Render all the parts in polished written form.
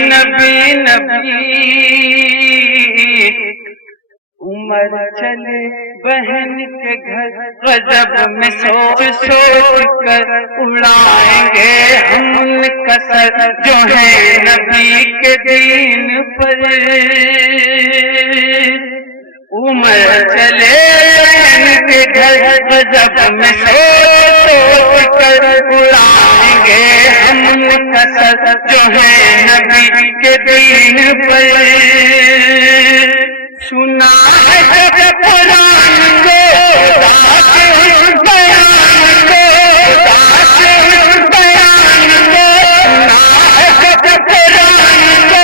نبی نبی عمر چلے بہن کے گھر غضب میں سوچ سوچ کر اڑائیں گے ہم ان کا سر جو ہے نبی کے دین پر عمر چلے بہن کے گھر غضب میں سوچ سوچ کر اڑائیں گے ہم ان کا سر جو ہے نبی کے دین پر سنا ہے جب قرآن کو داس اس بیان کو داس اس بیان کو سنا ہے جب قرآن کو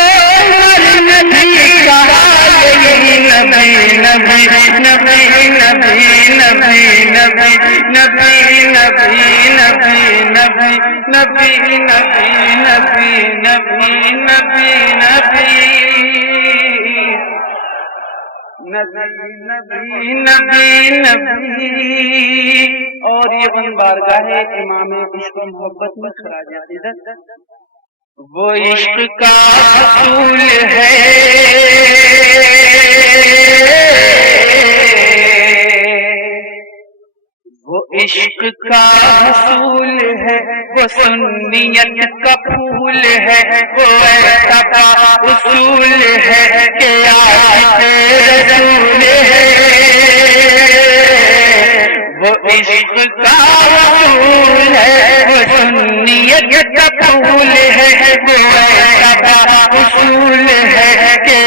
نبی کا نبی نبی نبی نبی نبی نبی نبی نبی نبی نبی نبی نبی نبی نبی نبی نبی اور یہ بن بارگاہ امام عشق و محبت میں خراج عقیدت وہ عشق کا اصول ہے وہ عشق کا اصول ہے وہ سنیت کا پھول ہے وہ ایسا اصول ہے کہ رسول ہے وہ عشق کا اصول ہے وہ سنیت کا پھول ہے وہ ایسا اصول ہے کہ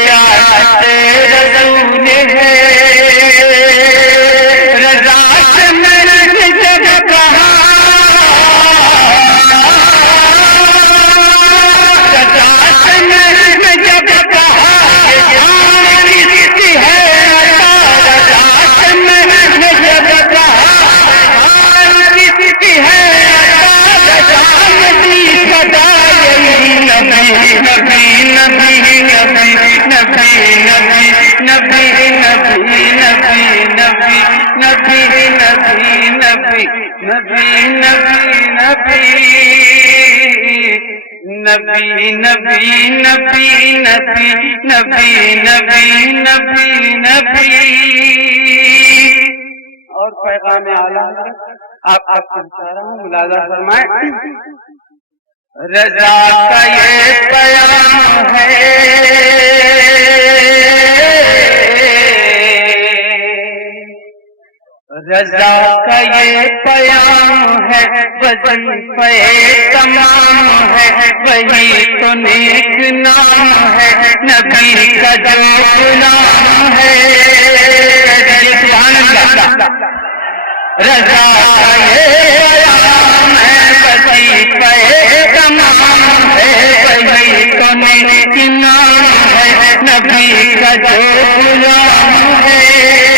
رسول ہے نبی نبی نبی نبی نبی نبی نبی نبی اور پیغام اعلیٰ آپ پہنچا رہا ہوں ملاحظہ فرمائیں رضا کا یہ پیام ہے رضا کا یہ پیام ہے وظیفہ تمام ہے وہی تو نیک نام ہے نبی کا جو غلام ہے رضا کا یہ پیام ہے وظیفہ تمام ہے وہی تو نیک نام ہے نبی کا جو غلام ہے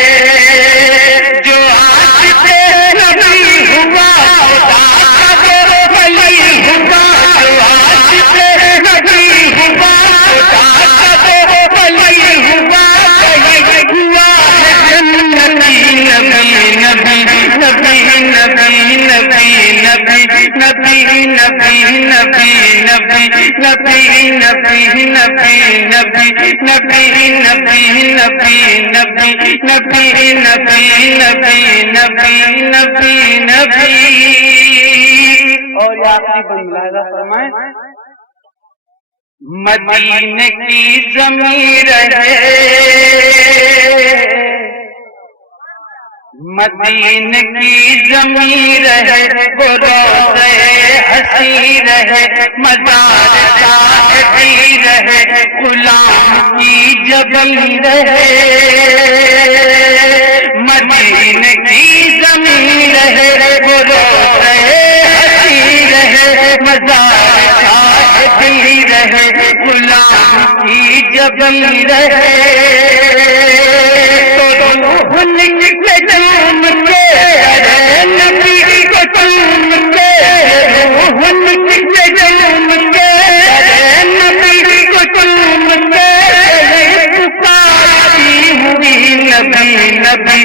اور آخری بند ملاحظہ فرمائیں مدینے کی ضمیر ہے مدینے کی ضمیر ہے وہ روضہ حسین ہے مزار طاہر ہے غلام کی جبیر ہے مدینے کی ضمیر ہے وہ روضہ حسین ہے مزار طاہر ہے غلام کی جبیر ہے تو چوم کے نبی کو چوم کے چوم کے نبی کو چوم کے پکارتی ہوئی نبی نبی